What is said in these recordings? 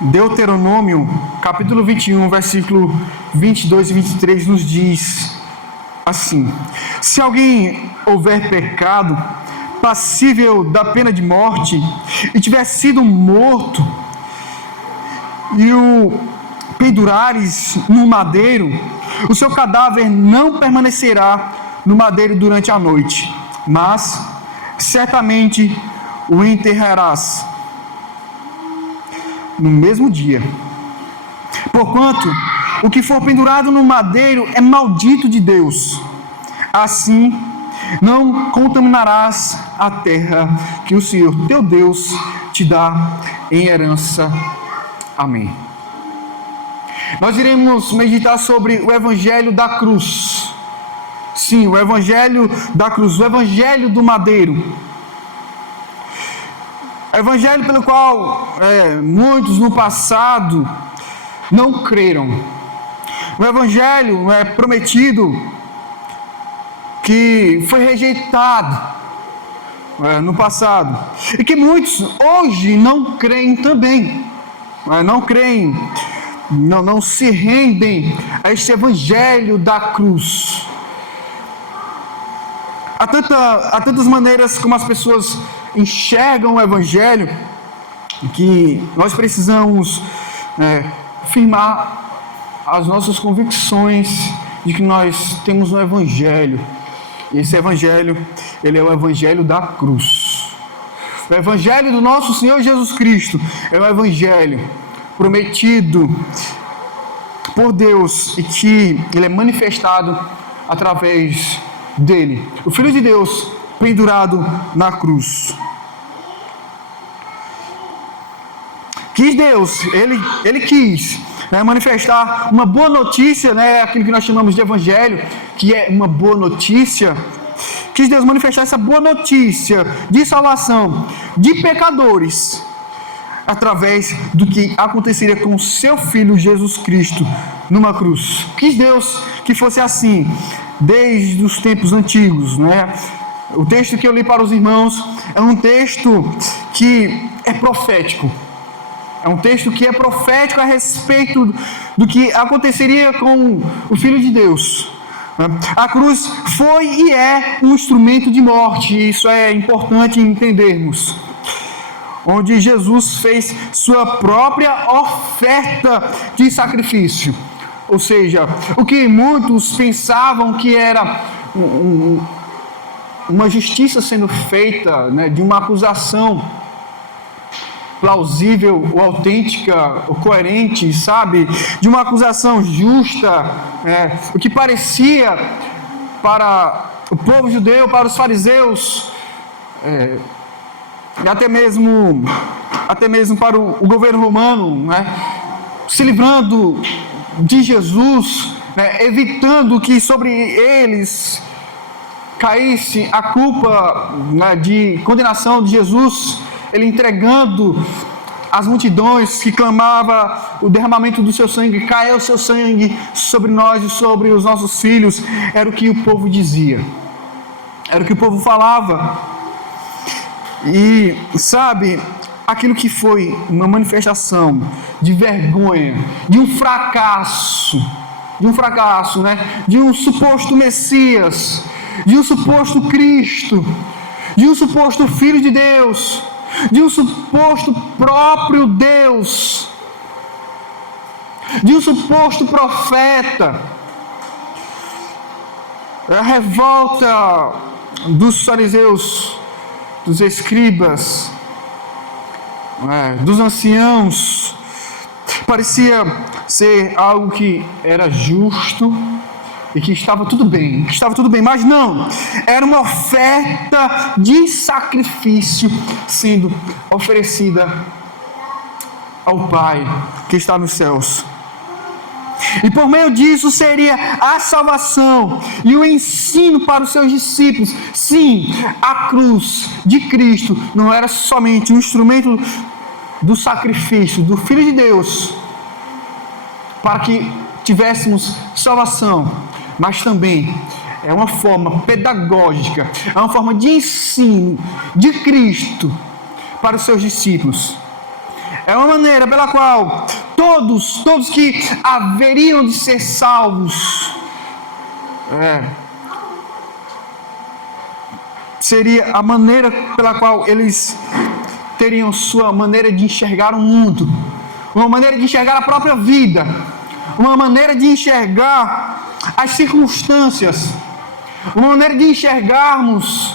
Deuteronômio, capítulo 21, versículo 22 e 23 nos diz assim: se alguém houver pecado passível da pena de morte e tiver sido morto e o pendurares no madeiro, o seu cadáver não permanecerá no madeiro durante a noite, mas certamente o enterrarás no mesmo dia. Porquanto o que for pendurado no madeiro é maldito de Deus. Assim não contaminarás a terra que o Senhor teu Deus te dá em herança. Amém. Nós iremos meditar sobre o Evangelho da cruz. Sim, o Evangelho da cruz, o Evangelho do madeiro. Evangelho pelo qual muitos no passado não creram. O Evangelho prometido que foi rejeitado no passado e que muitos hoje não creem também. Não creem, não se rendem a este Evangelho da cruz. Há tantas maneiras como as pessoas enxergam o Evangelho que nós precisamos firmar as nossas convicções de que nós temos um Evangelho. E esse Evangelho, ele é o Evangelho da cruz. O Evangelho do nosso Senhor Jesus Cristo é o Evangelho prometido por Deus e que ele é manifestado através dele, o Filho de Deus pendurado na cruz. Quis Deus, ele quis manifestar uma boa notícia, aquilo que nós chamamos de Evangelho, que é uma boa notícia. Quis Deus manifestar essa boa notícia de salvação de pecadores através do que aconteceria com o seu Filho Jesus Cristo numa cruz. Quis Deus que fosse assim desde os tempos antigos, O texto que eu li para os irmãos é um texto que é profético. É um texto que é profético a respeito do que aconteceria com o Filho de Deus. A cruz foi e é um instrumento de morte, isso é importante entendermos. Onde Jesus fez sua própria oferta de sacrifício. Ou seja, o que muitos pensavam que era uma justiça sendo feita, de uma acusação plausível, ou autêntica, ou coerente, de uma acusação justa, o que parecia para o povo judeu, para os fariseus, e até mesmo para o governo romano, se livrando de Jesus, evitando que sobre eles caísse a culpa de condenação de Jesus, ele entregando as multidões que clamava o derramamento do seu sangue, caia o seu sangue sobre nós e sobre os nossos filhos, era o que o povo dizia, era o que o povo falava. E aquilo que foi uma manifestação de vergonha, de um fracasso, de um suposto Messias, de um suposto Cristo, de um suposto Filho de Deus, de um suposto próprio Deus, de um suposto profeta. A revolta dos fariseus, dos escribas, dos anciãos, parecia ser algo que era justo e que estava tudo bem, mas não, era uma oferta de sacrifício sendo oferecida ao Pai que está nos céus. E por meio disso seria a salvação e o ensino para os seus discípulos. Sim, a cruz de Cristo não era somente um instrumento do sacrifício do Filho de Deus para que tivéssemos salvação, mas também é uma forma pedagógica, é uma forma de ensino de Cristo para os seus discípulos. É uma maneira pela qual todos que haveriam de ser salvos, seria a maneira pela qual eles teriam sua maneira de enxergar o mundo, uma maneira de enxergar a própria vida, uma maneira de enxergar as circunstâncias, uma maneira de enxergarmos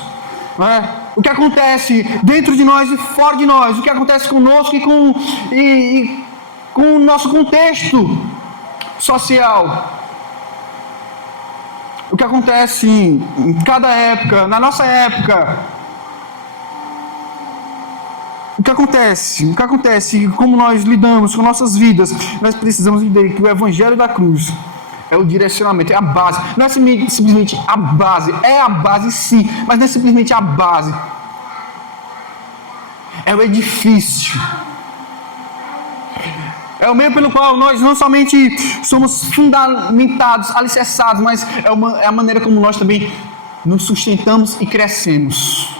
o que acontece dentro de nós e fora de nós, o que acontece conosco e com o nosso contexto social. O que acontece em cada época, na nossa época. O que acontece, como nós lidamos com nossas vidas. Nós precisamos entender que o Evangelho da Cruz é o direcionamento, é a base. Não é simplesmente a base, é a base sim, mas não é simplesmente a base. É o edifício. É o meio pelo qual nós não somente somos fundamentados, alicerçados, mas é a maneira como nós também nos sustentamos e crescemos.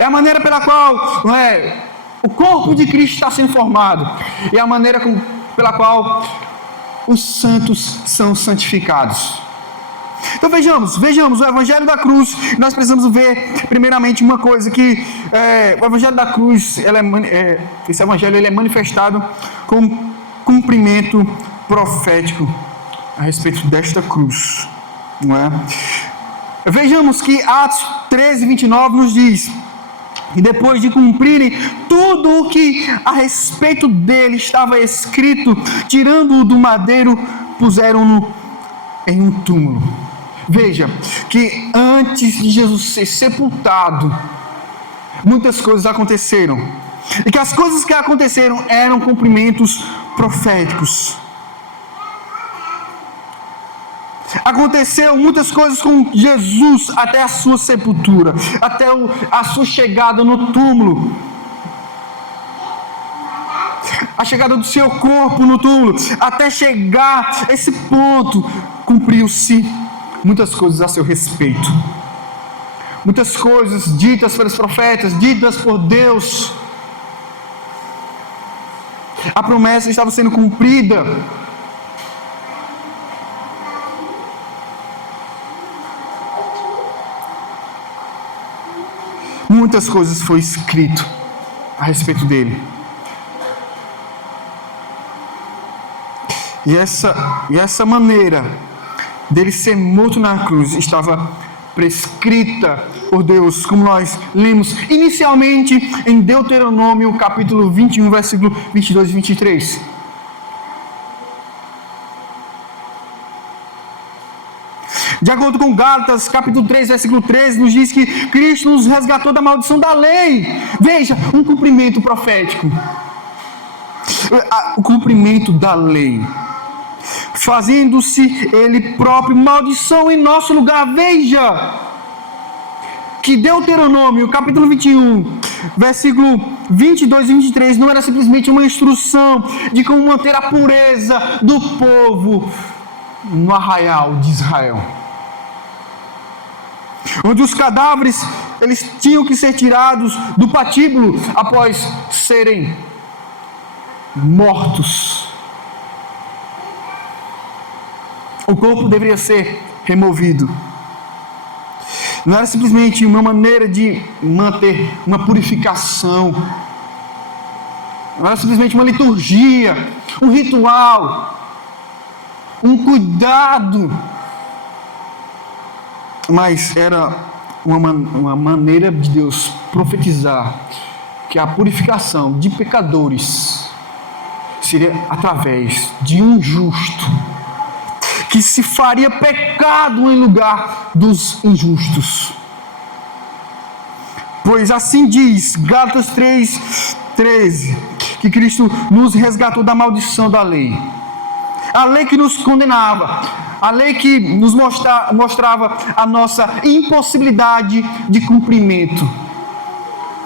É a maneira pela qual o corpo de Cristo está sendo formado. É a maneira pela qual os santos são santificados. Então vejamos o Evangelho da Cruz. Nós precisamos ver primeiramente uma coisa, que o Evangelho da Cruz, esse Evangelho ele é manifestado com cumprimento profético a respeito desta cruz, não é? Vejamos que Atos 13:29 nos diz: e depois de cumprirem tudo o que a respeito dele estava escrito, tirando-o do madeiro, puseram-no em um túmulo. Veja que antes de Jesus ser sepultado, muitas coisas aconteceram. E que as coisas que aconteceram eram cumprimentos proféticos. Aconteceu muitas coisas com Jesus até a sua sepultura, até a sua chegada no túmulo, a chegada do seu corpo no túmulo, até chegar a esse ponto, cumpriu-se muitas coisas a seu respeito. Muitas coisas ditas pelos profetas, ditas por Deus. A promessa estava sendo cumprida. Muitas coisas foi escrito a respeito dele. E essa maneira dele ser morto na cruz estava prescrita por Deus, como nós lemos inicialmente em Deuteronômio capítulo 21, versículo 22 e 23. De acordo com Gálatas, capítulo 3, versículo 13, nos diz que Cristo nos resgatou da maldição da lei. Veja, um cumprimento profético. O cumprimento da lei. Fazendo-se Ele próprio maldição em nosso lugar. Veja que Deuteronômio, capítulo 21, versículo 22 e 23, não era simplesmente uma instrução de como manter a pureza do povo no arraial de Israel, onde os cadáveres eles tinham que ser tirados do patíbulo após serem mortos. O corpo deveria ser removido. Não era simplesmente uma maneira de manter uma purificação. Não era simplesmente uma liturgia, um ritual, um cuidado. Mas era uma maneira de Deus profetizar que a purificação de pecadores seria através de um justo que se faria pecado em lugar dos injustos. Pois assim diz Gálatas 3:13, que Cristo nos resgatou da maldição da lei. A lei que nos condenava, a lei que nos mostrava a nossa impossibilidade de cumprimento.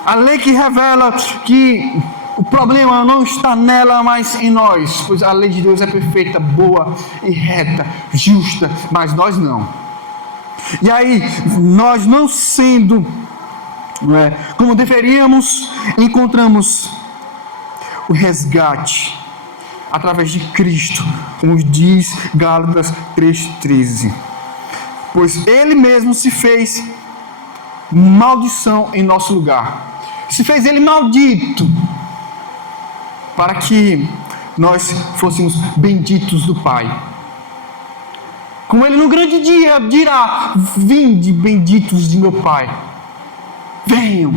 A lei que revela que o problema não está nela, mas em nós, pois a lei de Deus é perfeita, boa e reta, justa, mas nós não. E aí, nós não sendo não é? Como deveríamos, encontramos o resgate através de Cristo, como diz Gálatas 3,13. Pois Ele mesmo se fez maldição em nosso lugar. Se fez Ele maldito, para que nós fôssemos benditos do Pai. Como Ele no grande dia dirá: vinde, benditos de meu Pai. Venham.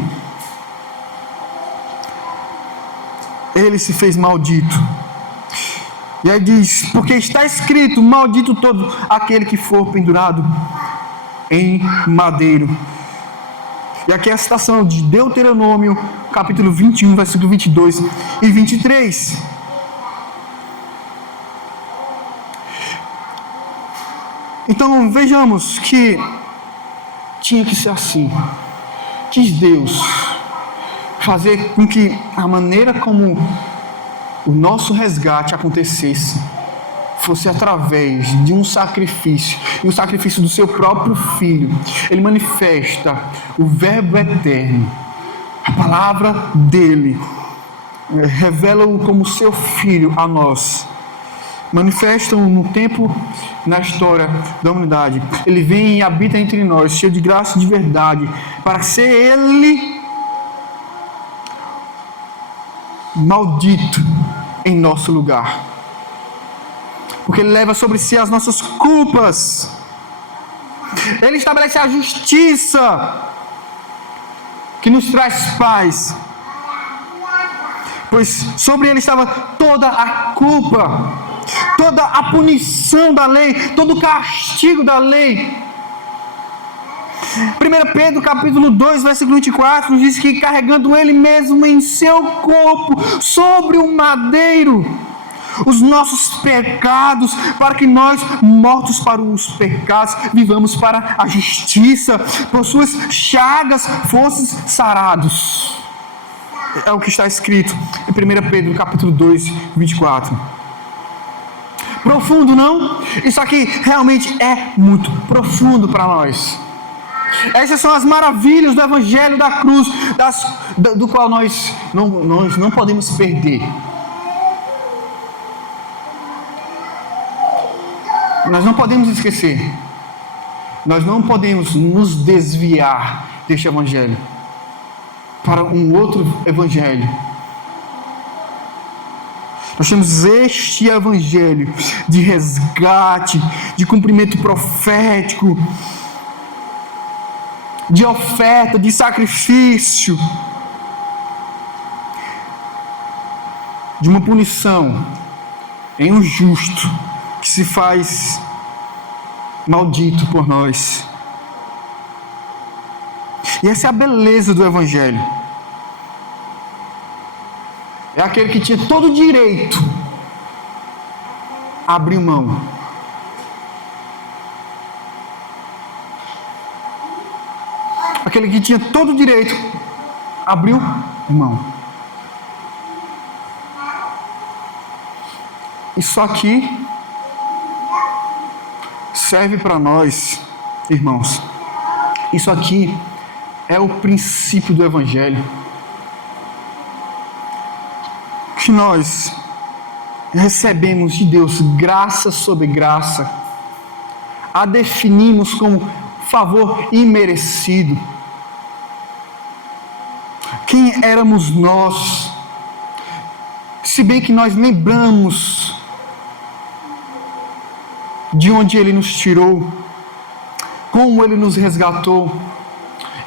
Ele se fez maldito. E aí diz: porque está escrito, maldito todo aquele que for pendurado em madeiro. E aqui é a citação de Deuteronômio, capítulo 21, versículo 22 e 23. Então vejamos que tinha que ser assim. Quis Deus fazer com que a maneira como o nosso resgate acontecesse fosse através de um sacrifício, e o sacrifício do seu próprio Filho. Ele manifesta o Verbo eterno, a palavra dele, revela-o como seu Filho a nós, manifestam no tempo, na história da humanidade. Ele vem e habita entre nós, cheio de graça e de verdade, para ser Ele maldito em nosso lugar, porque Ele leva sobre si as nossas culpas. Ele estabelece a justiça que nos traz paz, pois sobre Ele estava toda a culpa, toda a punição da lei, todo o castigo da lei. 1 Pedro capítulo 2, versículo 24 nos diz que carregando Ele mesmo em seu corpo sobre o madeiro os nossos pecados, para que nós, mortos para os pecados, vivamos para a justiça. Por suas chagas fosses sarados. É o que está escrito em 1 Pedro capítulo 2, 24. Profundo, não? Isso aqui realmente é muito profundo para nós. Essas são as maravilhas do Evangelho da cruz, do qual nós não podemos perder. Nós não podemos esquecer. Nós não podemos nos desviar deste Evangelho para um outro Evangelho. Nós temos este Evangelho de resgate, de cumprimento profético, de oferta, de sacrifício, de uma punição em um justo que se faz maldito por nós. E essa é a beleza do Evangelho. É aquele que tinha todo o direito a abrir mão. Aquele que tinha todo o direito abriu mão. Isso aqui serve para nós, irmãos. Isso aqui é o princípio do Evangelho. Que nós recebemos de Deus graça sobre graça, a definimos como favor imerecido. Quem éramos nós? Se bem que nós lembramos de onde Ele nos tirou, como Ele nos resgatou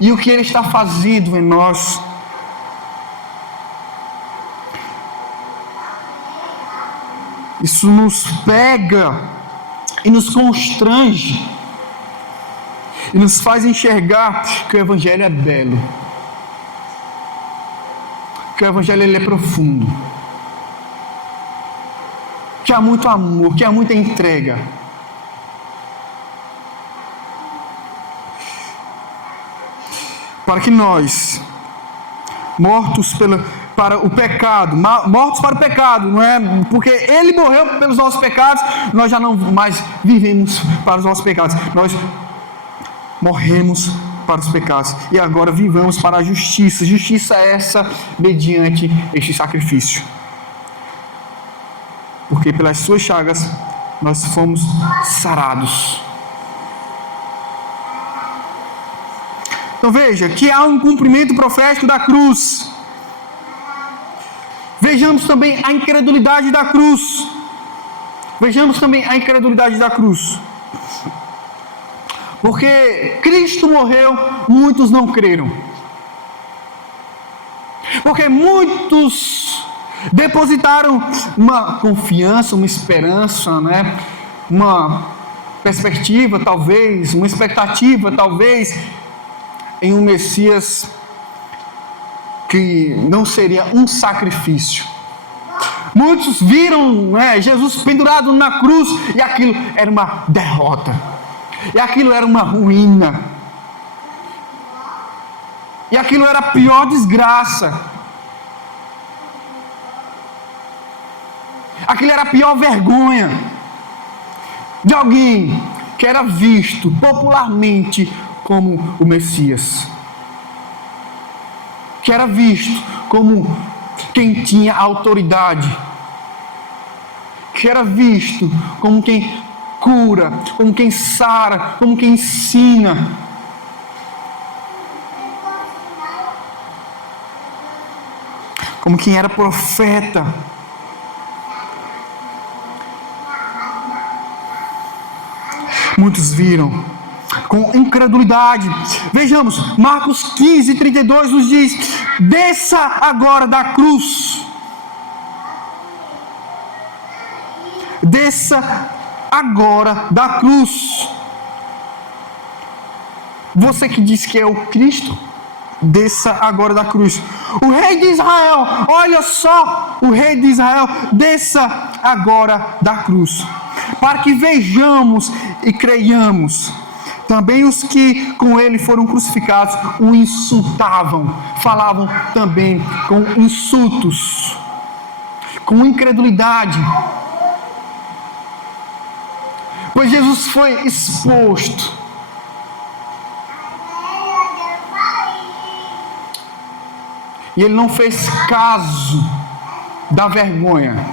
e o que Ele está fazendo em nós. Isso nos pega e nos constrange e nos faz enxergar que o Evangelho é belo, que o Evangelho ele é profundo, que há muito amor, que há muita entrega. Para que nós, mortos para o pecado, mortos para o pecado, não é? Porque Ele morreu pelos nossos pecados, nós já não mais vivemos para os nossos pecados, nós morremos para os pecados, e agora vivamos para a justiça. Justiça essa mediante este sacrifício. Porque pelas suas chagas nós fomos sarados. Então veja que há um cumprimento profético da cruz. Vejamos também a incredulidade da cruz. Vejamos também a incredulidade da cruz. Porque Cristo morreu, muitos não creram. Porque muitos depositaram uma confiança, uma esperança, né? Uma perspectiva, talvez, uma expectativa, talvez, em um Messias que não seria um sacrifício. Muitos viram, né, Jesus pendurado na cruz e aquilo era uma derrota. E aquilo era uma ruína. E aquilo era a pior desgraça. Aquilo era a pior vergonha de alguém que era visto popularmente como o Messias. Que era visto como quem tinha autoridade. Que era visto como quem cura, como quem sara, como quem ensina. Como quem era profeta. Muitos viram com incredulidade. Vejamos, Marcos 15:32 nos diz: desça agora da cruz. Desça agora da cruz. Você que diz que é o Cristo, desça agora da cruz. O rei de Israel, olha só, o rei de Israel, desça agora da cruz. Para que vejamos e creiamos. Também os que com ele foram crucificados o insultavam, falavam também com insultos, com incredulidade. Pois Jesus foi exposto. E ele não fez caso da vergonha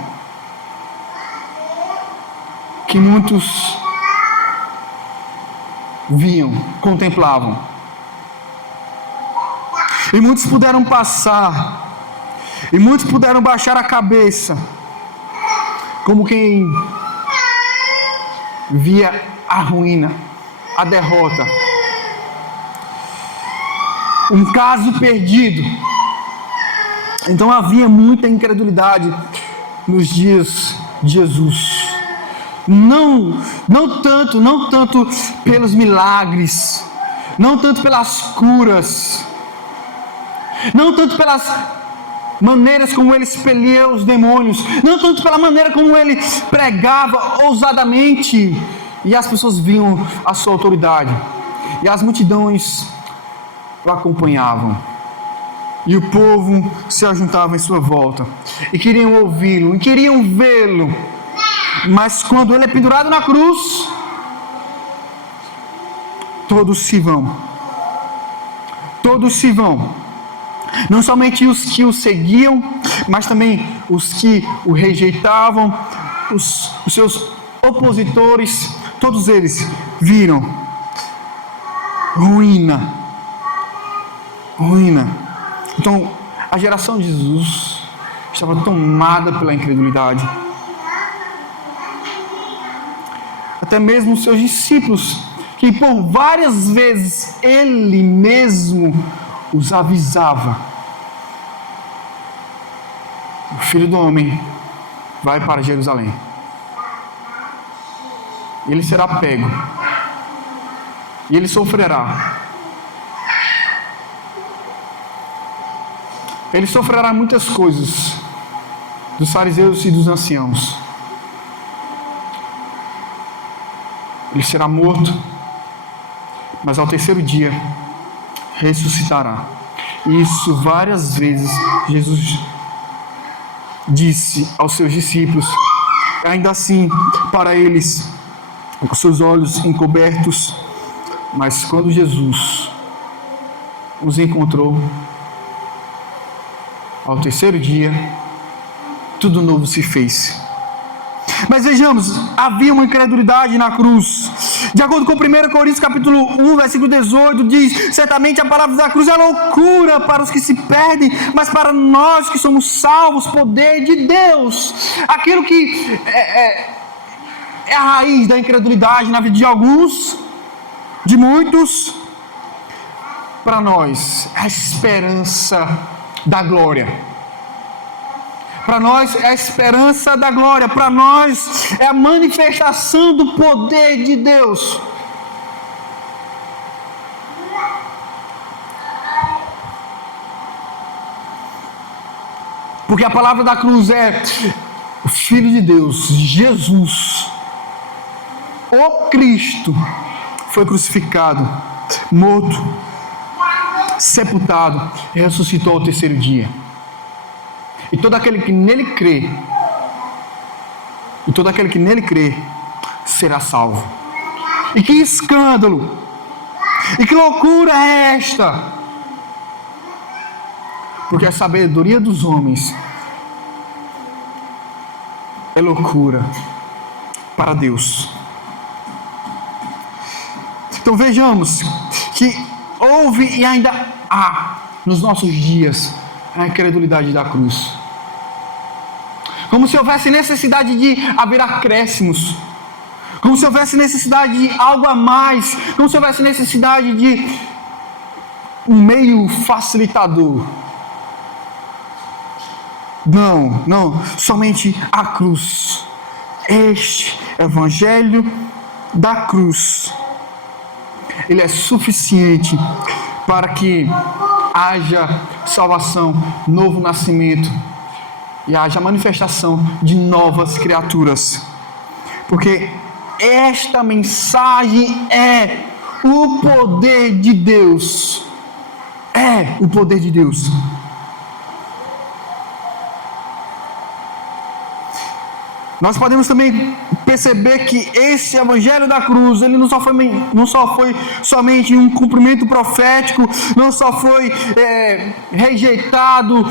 que muitos viam, contemplavam. E muitos puderam passar. E muitos puderam baixar a cabeça. Como quem via a ruína, a derrota. Um caso perdido. Então havia muita incredulidade nos dias de Jesus. Não tanto pelos milagres, não tanto pelas curas, não tanto pelas maneiras como ele expelia os demônios, não tanto pela maneira como ele pregava ousadamente e as pessoas viam a sua autoridade e as multidões o acompanhavam e o povo se ajuntava em sua volta e queriam ouvi-lo e queriam vê-lo. Mas quando ele é pendurado na cruz, todos se vão. Todos se vão. Não somente os que o seguiam, mas também os que o rejeitavam, os seus opositores, todos eles viram ruína. Ruína. Então, a geração de Jesus estava tomada pela incredulidade. Até mesmo os seus discípulos, que por várias vezes ele mesmo os avisava: o Filho do Homem vai para Jerusalém, ele será pego, e ele sofrerá. Ele sofrerá muitas coisas dos fariseus e dos anciãos. Ele será morto, mas ao terceiro dia ressuscitará. E isso várias vezes Jesus disse aos seus discípulos. Ainda assim, para eles, com seus olhos encobertos, mas quando Jesus os encontrou. Ao terceiro dia, tudo novo se fez. Mas vejamos, havia uma incredulidade na cruz. De acordo com 1 Coríntios capítulo 1, versículo 18, diz: certamente a palavra da cruz é loucura para os que se perdem, mas para nós que somos salvos, poder de Deus. Aquilo que é a raiz da incredulidade na vida de alguns, de muitos, para nós é a esperança da glória. Para nós é a esperança da glória. Para nós é a manifestação do poder de Deus. Porque a palavra da cruz é o Filho de Deus, Jesus, o Cristo, foi crucificado, morto, sepultado e ressuscitou ao terceiro dia. E todo aquele que nele crê, será salvo. E que escândalo! E que loucura é esta? Porque a sabedoria dos homens é loucura para Deus. Então vejamos que houve e ainda há nos nossos dias a incredulidade da cruz. Como se houvesse necessidade de haver acréscimos. Como se houvesse necessidade de algo a mais. Como se houvesse necessidade de um meio facilitador. Não. Somente a cruz. Este evangelho da cruz. Ele é suficiente para que haja salvação, novo nascimento. E haja manifestação de novas criaturas. Porque esta mensagem é o poder de Deus. É o poder de Deus. Nós podemos também perceber que esse evangelho da cruz, ele não só foi somente um cumprimento profético, não só foi rejeitado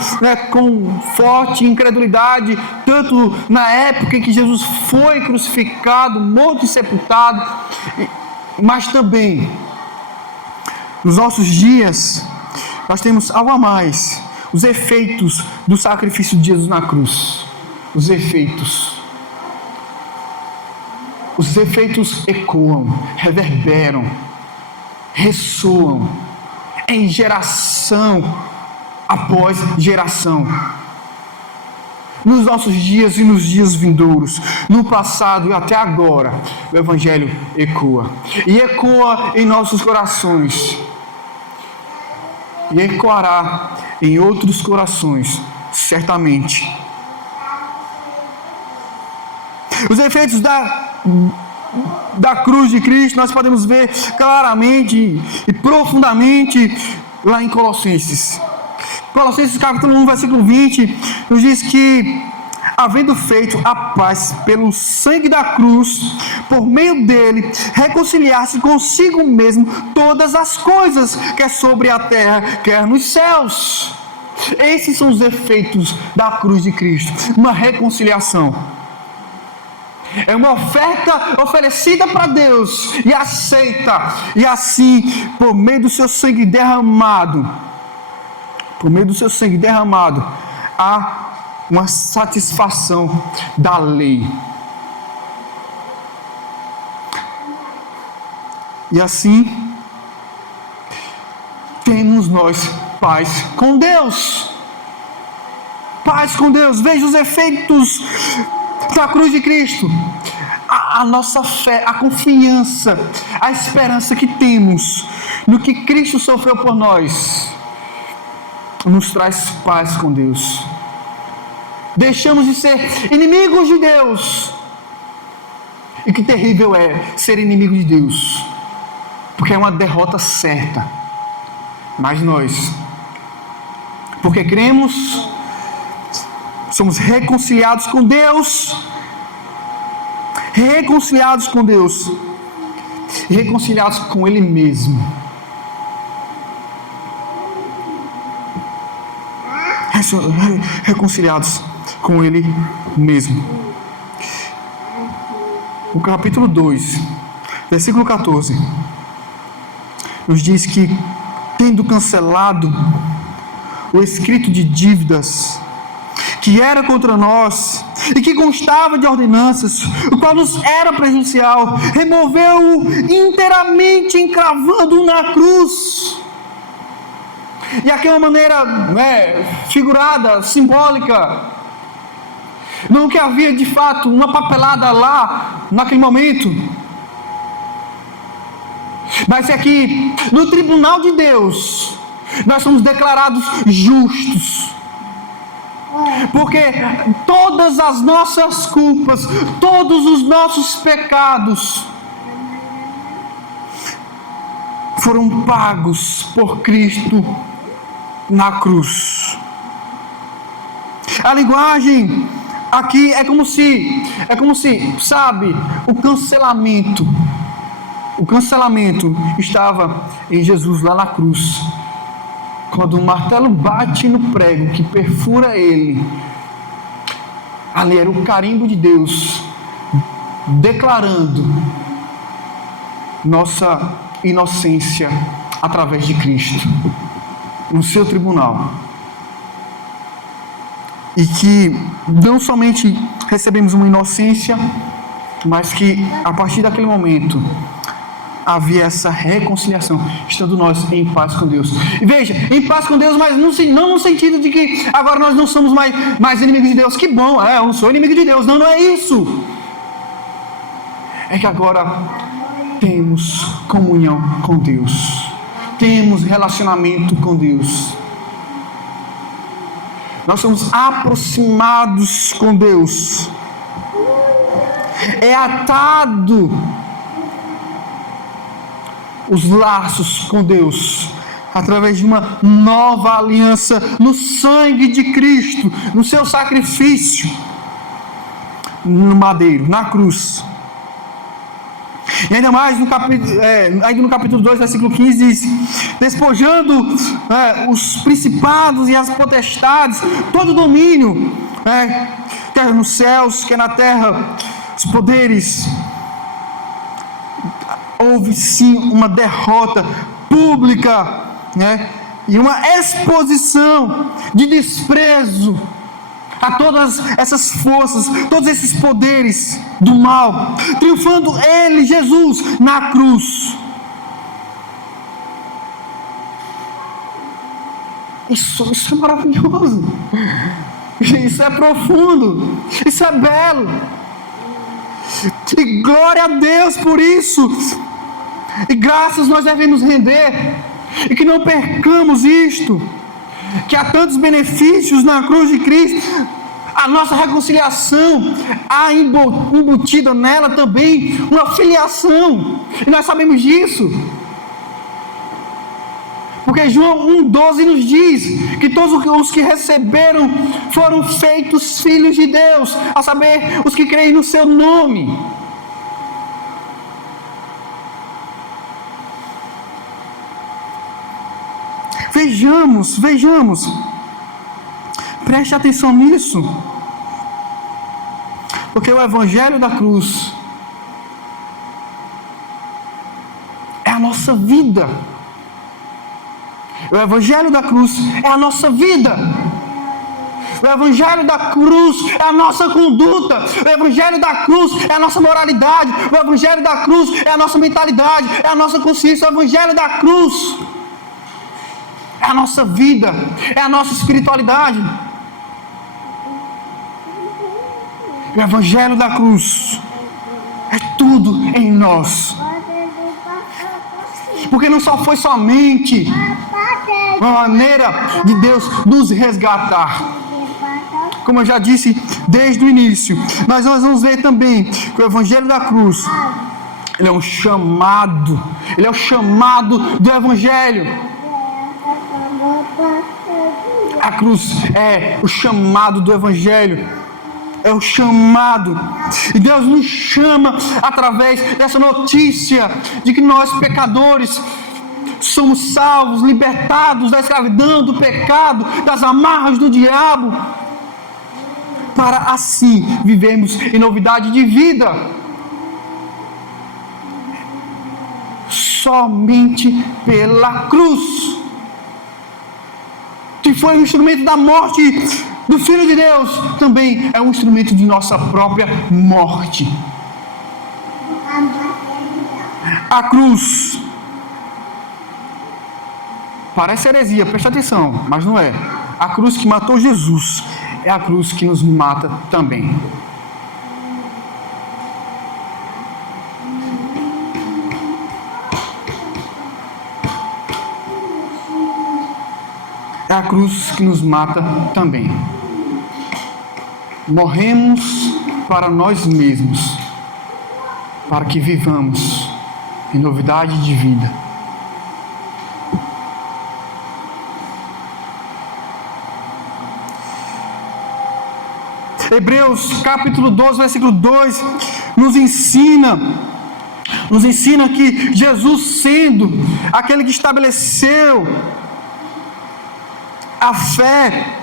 com forte incredulidade, tanto na época em que Jesus foi crucificado, morto e sepultado, mas também nos nossos dias nós temos algo a mais: os efeitos do sacrifício de Jesus na cruz. Os efeitos ecoam, reverberam, ressoam em geração após geração. Nos nossos dias e nos dias vindouros, no passado e até agora, o Evangelho ecoa. E ecoa em nossos corações. E ecoará em outros corações, certamente. Os efeitos da cruz de Cristo nós podemos ver claramente e profundamente lá em Colossenses. Colossenses capítulo 1, versículo 20, nos diz que, havendo feito a paz pelo sangue da cruz, por meio dele, reconciliar-se consigo mesmo todas as coisas, quer sobre a terra, quer nos céus. Esses são os efeitos da cruz de Cristo, uma reconciliação. É uma oferta oferecida para Deus e aceita. E assim, por meio do seu sangue derramado, há uma satisfação da lei. E assim, temos nós paz com Deus. Paz com Deus. Veja os efeitos da cruz de Cristo, a nossa fé, a confiança, a esperança que temos no que Cristo sofreu por nós, nos traz paz com Deus. Deixamos de ser inimigos de Deus. E que terrível é ser inimigo de Deus, porque é uma derrota certa. Mas nós, porque cremos, somos reconciliados com Deus, e reconciliados com Ele mesmo. reconciliados com Ele mesmo. O capítulo 2, versículo 14, nos diz que, tendo cancelado o escrito de dívidas que era contra nós e que constava de ordenanças, o qual nos era prejudicial, removeu-o inteiramente, encravando-o na cruz. E aqui é uma maneira figurada, simbólica. Não que havia de fato uma papelada lá, naquele momento. Mas é que no tribunal de Deus, nós somos declarados justos. Porque todas as nossas culpas, todos os nossos pecados foram pagos por Cristo na cruz. A linguagem aqui é como se, sabe, o cancelamento estava em Jesus lá na cruz. Quando o martelo bate no prego que perfura ele, ali era o carimbo de Deus declarando nossa inocência através de Cristo no seu tribunal. E que não somente recebemos uma inocência, mas que a partir daquele momento havia essa reconciliação, estando nós em paz com Deus. E veja, em paz com Deus, mas não no sentido de que agora nós não somos mais inimigos de Deus. Que bom, eu não sou inimigo de Deus. Não é isso. É que agora temos comunhão com Deus. Temos relacionamento com Deus. Nós somos aproximados com Deus. É atado os laços com Deus através de uma nova aliança no sangue de Cristo, no seu sacrifício no madeiro, na cruz. E ainda mais ainda no capítulo 2, versículo 15 diz: despojando os principados e as potestades, todo domínio, quer nos céus, quer na terra, os poderes. Houve sim uma derrota pública, e uma exposição de desprezo a todas essas forças, todos esses poderes do mal, triunfando ele, Jesus, na cruz. Isso é maravilhoso, isso é profundo, isso é belo, e glória a Deus por isso. E graças nós devemos render, e que não percamos isto, que há tantos benefícios na cruz de Cristo. A nossa reconciliação, há embutida nela também uma filiação, e nós sabemos disso, porque João 1,12 nos diz que todos os que receberam foram feitos filhos de Deus, a saber, os que creem no seu nome. Vejamos, preste atenção nisso, porque o Evangelho da cruz é a nossa vida. O Evangelho da cruz é a nossa vida. O Evangelho da cruz é a nossa conduta. O Evangelho da cruz é a nossa moralidade. O Evangelho da cruz é a nossa mentalidade, é a nossa consciência. O Evangelho da cruz é a nossa vida, é a nossa espiritualidade. O Evangelho da cruz é tudo em nós. Porque não só foi somente uma maneira de Deus nos resgatar, como eu já disse desde o início, mas nós vamos ver também que o Evangelho da cruz, ele é um chamado, ele é o chamado do Evangelho. A cruz é o chamado do Evangelho, é o chamado, e Deus nos chama através dessa notícia de que nós pecadores somos salvos, libertados da escravidão, do pecado, das amarras do diabo, para assim vivermos em novidade de vida. Somente pela cruz, que foi um instrumento da morte do Filho de Deus, também é um instrumento de nossa própria morte. A cruz parece heresia, presta atenção, mas não é. A cruz que matou Jesus é a cruz que nos mata também. É a cruz que nos mata também. Morremos para nós mesmos, para que vivamos em novidade de vida. Hebreus capítulo 12, versículo 2 nos ensina que Jesus, sendo aquele que estabeleceu a fé,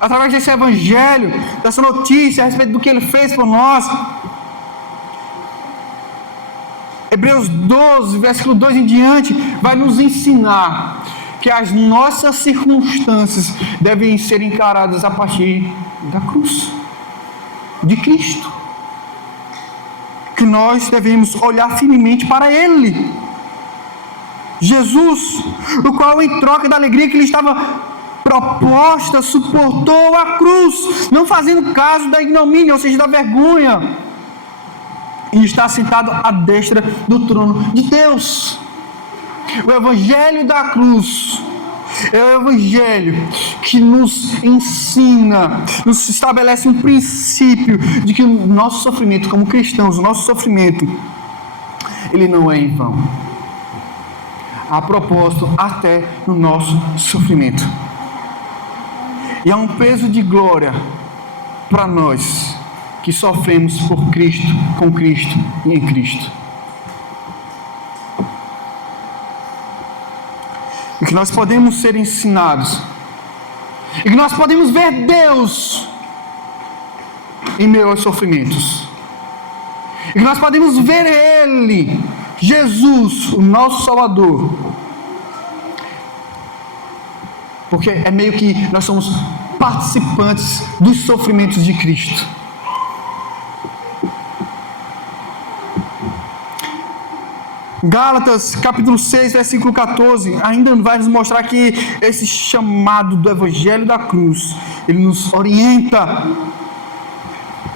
através desse evangelho, dessa notícia a respeito do que ele fez por nós. Hebreus 12, versículo 2 em diante, vai nos ensinar que as nossas circunstâncias devem ser encaradas a partir da cruz de Cristo. Que nós devemos olhar firmemente para Ele, Jesus, o qual, em troca da alegria que lhe estava proposta, suportou a cruz, não fazendo caso da ignomínia, ou seja, da vergonha, e está sentado à destra do trono de Deus. O evangelho da cruz é o evangelho que nos ensina, nos estabelece um princípio de que o nosso sofrimento como cristãos, o nosso sofrimento, ele não é em vão. Há propósito até no nosso sofrimento. E há um peso de glória para nós que sofremos por Cristo, com Cristo e em Cristo. E que nós podemos ser ensinados. E que nós podemos ver Deus em meio aos sofrimentos. E que nós podemos ver Ele, Jesus, o nosso Salvador. Porque é meio que nós somos participantes dos sofrimentos de Cristo. Gálatas capítulo 6, versículo 14, ainda vai nos mostrar que esse chamado do Evangelho da Cruz, ele nos orienta.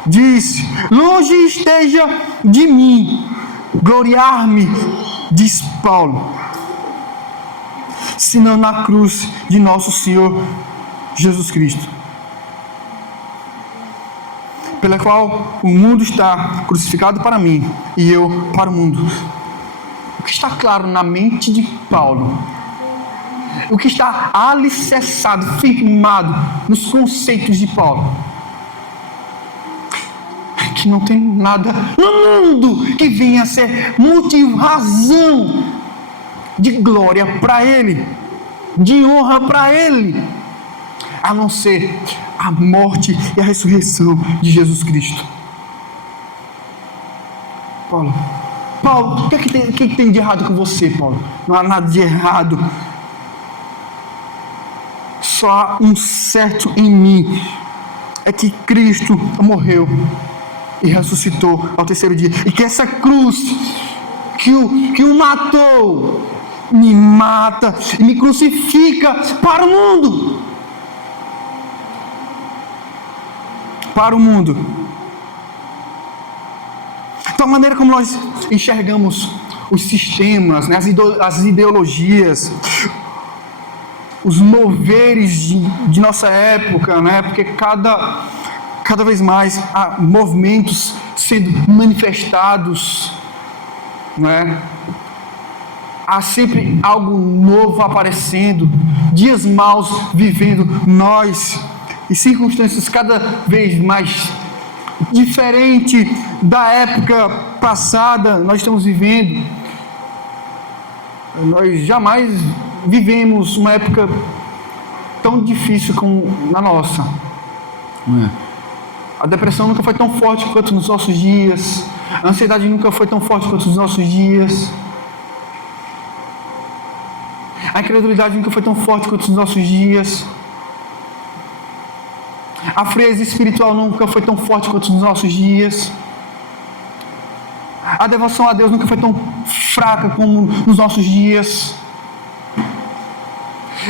Diz: longe esteja de mim gloriar-me, diz Paulo, senão na cruz de nosso Senhor Jesus Cristo, pela qual o mundo está crucificado para mim e eu para o mundo. O que está claro na mente de Paulo, o que está alicerçado, firmado nos conceitos de Paulo, é que não tem nada no mundo que venha a ser motivo, razão de glória para Ele, de honra para Ele, a não ser a morte e a ressurreição de Jesus Cristo. Paulo, o que tem de errado com você, Paulo? Não há nada de errado. Só há um certo em mim, é que Cristo morreu e ressuscitou ao terceiro dia, e que essa cruz que o matou me mata e me crucifica para o mundo. Para o mundo. Então, a maneira como nós enxergamos os sistemas, né, as ideologias, os moveres de nossa época, né, porque cada vez mais há movimentos sendo manifestados, né? Há sempre algo novo aparecendo, dias maus vivendo nós, e circunstâncias cada vez mais diferentes da época passada nós estamos vivendo. Nós jamais vivemos uma época tão difícil como na nossa. A depressão nunca foi tão forte quanto nos nossos dias. A ansiedade nunca foi tão forte quanto nos nossos dias. A incredulidade nunca foi tão forte quanto nos nossos dias. A frieza espiritual nunca foi tão forte quanto nos nossos dias. A devoção a Deus nunca foi tão fraca como nos nossos dias.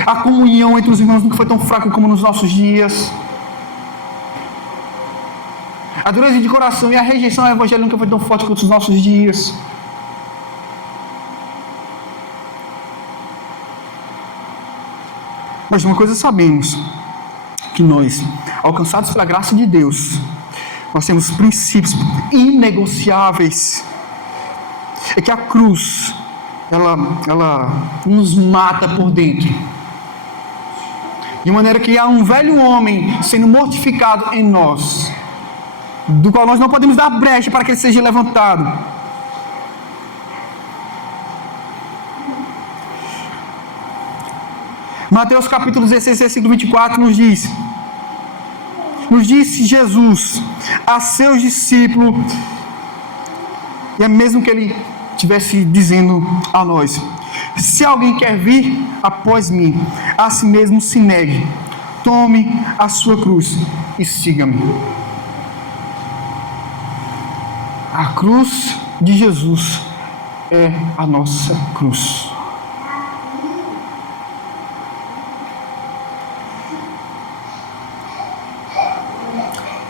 A comunhão entre os irmãos nunca foi tão fraca como nos nossos dias. A dureza de coração e a rejeição ao Evangelho nunca foi tão forte quanto nos nossos dias. Mas uma coisa sabemos, que nós, alcançados pela graça de Deus, nós temos princípios inegociáveis. É que a cruz, ela nos mata por dentro. De maneira que há um velho homem sendo mortificado em nós, do qual nós não podemos dar brecha para que ele seja levantado. Mateus capítulo 16, versículo 24 nos disse Jesus a seus discípulos, e é mesmo que ele estivesse dizendo a nós: se alguém quer vir após mim, a si mesmo se negue, tome a sua cruz e siga-me. A cruz de Jesus é a nossa cruz.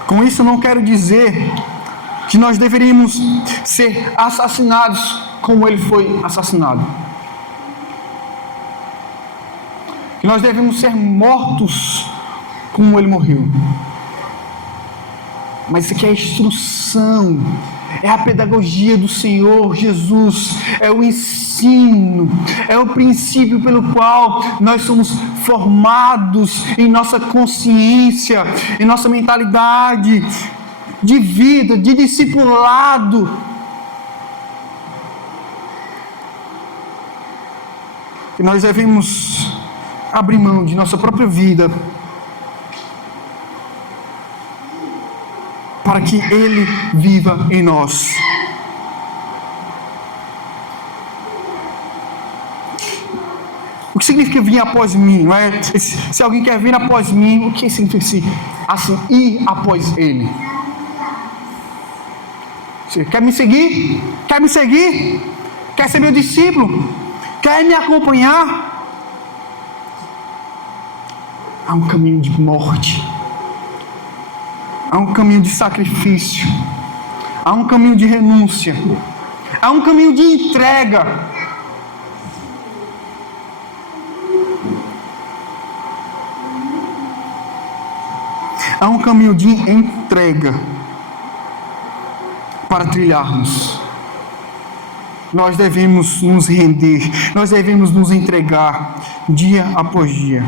Com isso, eu não quero dizer que nós deveríamos ser assassinados como ele foi assassinado. Que nós devemos ser mortos como ele morreu. Mas isso aqui é a instrução, é a pedagogia do Senhor Jesus, é o ensino, é o princípio pelo qual nós somos formados em nossa consciência, em nossa mentalidade de vida, de discipulado. E nós devemos abrir mão de nossa própria vida para que Ele viva em nós. O que significa vir após mim? Não é? Se alguém quer vir após mim, o que significa assim, ir após Ele? Você quer me seguir? Quer me seguir? Quer ser meu discípulo? Quer me acompanhar? Há um caminho de morte. Há um caminho de sacrifício. Há um caminho de renúncia. Há um caminho de entrega. Há um caminho de entrega para trilharmos. Nós devemos nos render, nós devemos nos entregar dia após dia.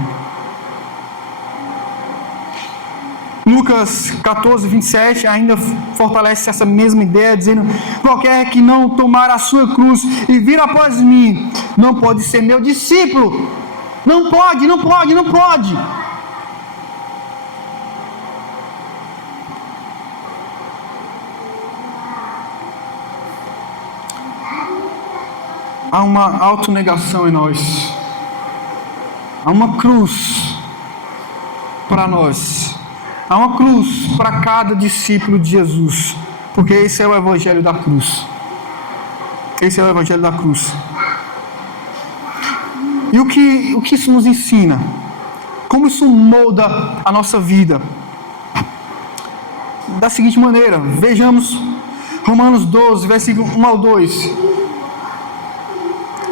Lucas 14, 27 ainda fortalece essa mesma ideia, dizendo: qualquer que não tomar a sua cruz e vir após mim, não pode ser meu discípulo. Não pode, não pode, não pode. Há uma autonegação em nós. Há uma cruz para nós. Há uma cruz para cada discípulo de Jesus. Porque esse é o Evangelho da cruz. Esse é o Evangelho da cruz. E o que isso nos ensina? Como isso molda a nossa vida? Da seguinte maneira, vejamos Romanos 12, versículo 1 ao 2.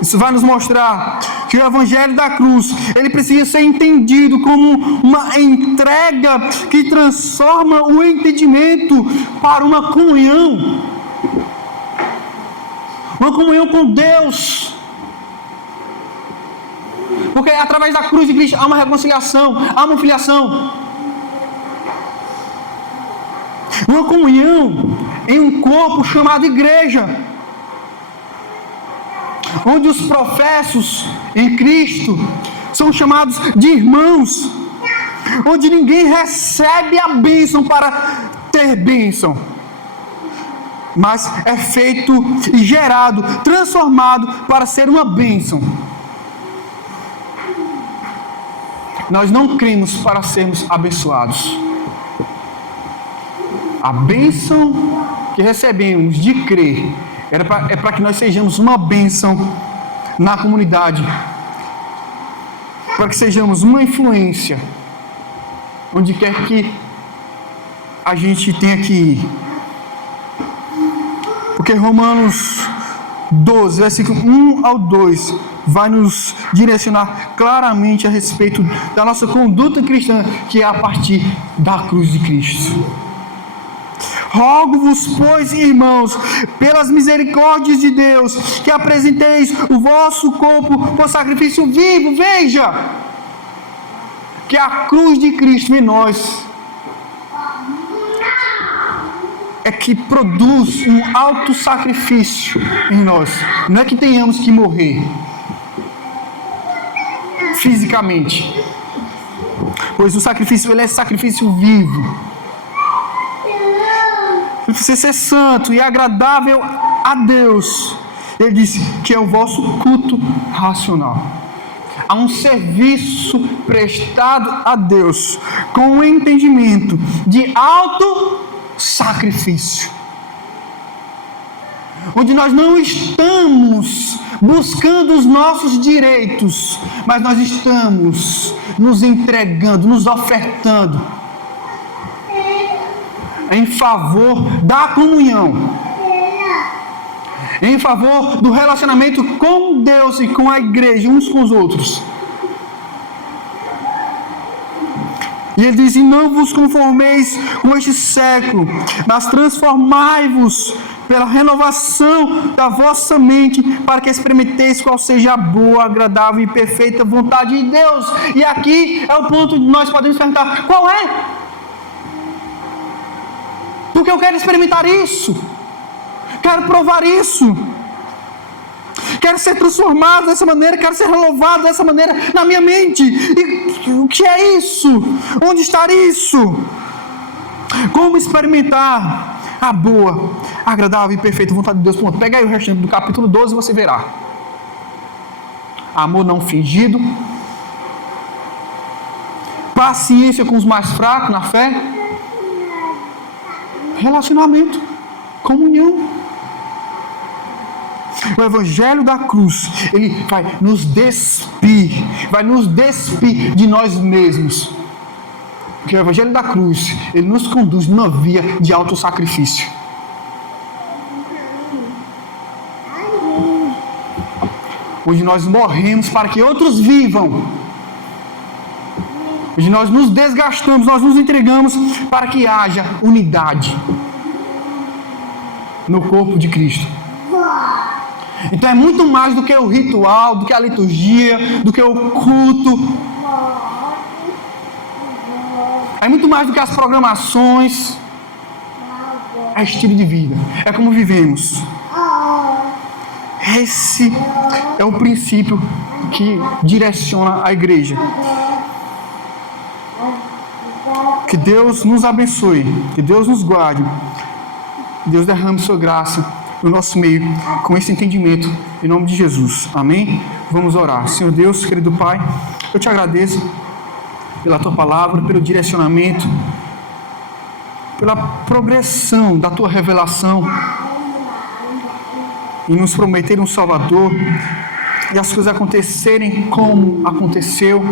Isso vai nos mostrar que o Evangelho da cruz, ele precisa ser entendido como uma entrega que transforma o entendimento para uma comunhão. Uma comunhão com Deus. Porque através da cruz de Cristo há uma reconciliação, há uma filiação. Uma comunhão em um corpo chamado igreja. onde os professos em Cristo são chamados de irmãos, onde ninguém recebe a bênção para ter bênção, mas é feito e gerado, transformado para ser uma bênção. Nós não cremos para sermos abençoados. A bênção que recebemos de crer é para que nós sejamos uma bênção na comunidade, para que sejamos uma influência onde quer que a gente tenha que ir. Porque Romanos 12, versículo 1 ao 2, vai nos direcionar claramente a respeito da nossa conduta cristã, que é a partir da cruz de Cristo. Rogo-vos, pois, irmãos, pelas misericórdias de Deus, que apresenteis o vosso corpo por sacrifício vivo. Veja que a cruz de Cristo em nós é que produz um alto sacrifício em nós. Não é que tenhamos que morrer fisicamente, pois o sacrifício, ele é sacrifício vivo. Ele precisa ser santo e agradável a Deus. Ele disse que é o vosso culto racional. Há um serviço prestado a Deus com o entendimento de alto sacrifício, onde nós não estamos buscando os nossos direitos, mas nós estamos nos entregando, nos ofertando em favor da comunhão, em favor do relacionamento com Deus e com a igreja, uns com os outros. E ele diz: e não vos conformeis com este século, mas transformai-vos pela renovação da vossa mente, para que experimenteis qual seja a boa, agradável e perfeita vontade de Deus. E aqui é o ponto onde nós podemos perguntar: qual é? Porque eu quero experimentar isso, quero provar isso, quero ser transformado dessa maneira, quero ser renovado dessa maneira na minha mente. E o que é isso? Onde está isso? Como experimentar a boa, agradável e perfeita vontade de Deus? Pronto, pega aí o restante do capítulo 12 e você verá. Amor não fingido, paciência com os mais fracos na fé, relacionamento, comunhão. O Evangelho da cruz, ele vai nos despir de nós mesmos. Porque o Evangelho da cruz, ele nos conduz numa via de alto sacrifício. Onde nós morremos para que outros vivam. Onde nós nos desgastamos, nós nos entregamos para que haja unidade no corpo de Cristo. Então é muito mais do que o ritual, do que a liturgia, do que o culto. É muito mais do que as programações. É estilo de vida, é como vivemos. Esse é o princípio que direciona a igreja. Que Deus nos abençoe, que Deus nos guarde, que Deus derrame sua graça no nosso meio, com esse entendimento, em nome de Jesus. Amém? Vamos orar. Senhor Deus, querido Pai, eu te agradeço pela tua palavra, pelo direcionamento, pela progressão da tua revelação, em nos prometer um Salvador e as coisas acontecerem como aconteceu.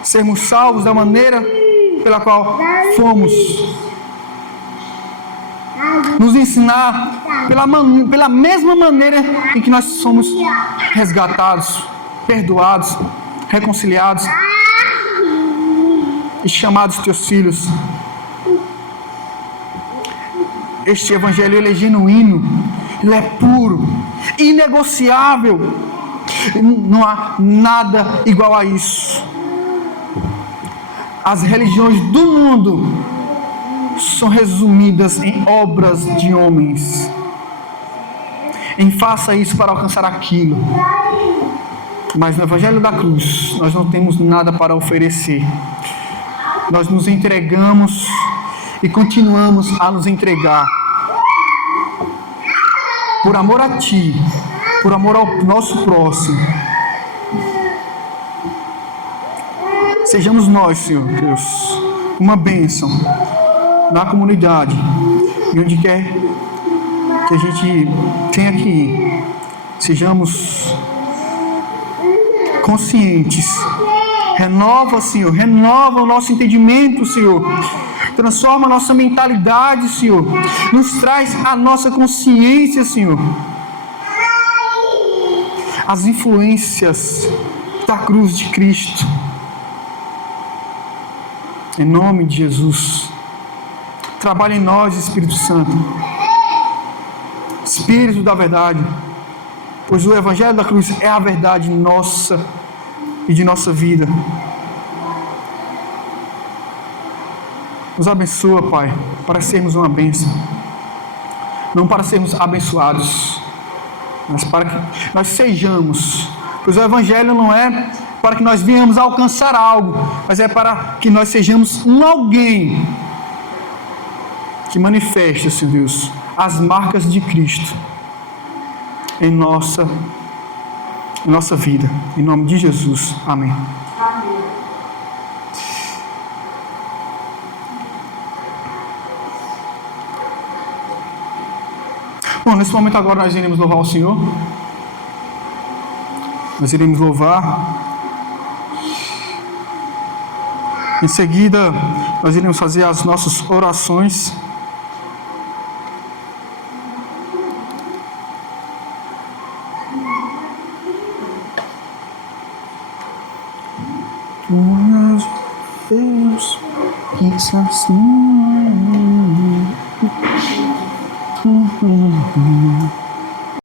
Sermos salvos da maneira pela qual fomos. Nos ensinar pela mesma maneira em que nós somos resgatados, perdoados, reconciliados e chamados teus filhos. Este Evangelho, ele é genuíno, ele é puro, inegociável. Não há nada igual a isso. As religiões do mundo são resumidas em obras de homens. em faça isso para alcançar aquilo. Mas no Evangelho da Cruz, nós não temos nada para oferecer. Nós nos entregamos e continuamos a nos entregar. Por amor a Ti, por amor ao nosso próximo. Sejamos nós, Senhor Deus, uma bênção na comunidade e onde quer que a gente tenha que ir. Sejamos conscientes. Renova, Senhor, renova o nosso entendimento, Senhor. Transforma a nossa mentalidade, Senhor. Nos traz a nossa consciência, Senhor. As influências da cruz de Cristo. Em nome de Jesus. Trabalhe em nós, Espírito Santo. Espírito da verdade. Pois o Evangelho da Cruz é a verdade nossa e de nossa vida. Nos abençoa, Pai, para sermos uma bênção. Não para sermos abençoados, mas para que nós sejamos. Pois o Evangelho não é para que nós venhamos alcançar algo, mas é para que nós sejamos um alguém que manifeste, Senhor Deus, as marcas de Cristo em nossa vida. Em nome de Jesus. Amém. Amém. Bom, nesse momento agora nós iremos louvar o Senhor. Nós iremos louvar. Em seguida, nós iremos fazer as nossas orações. Deus, que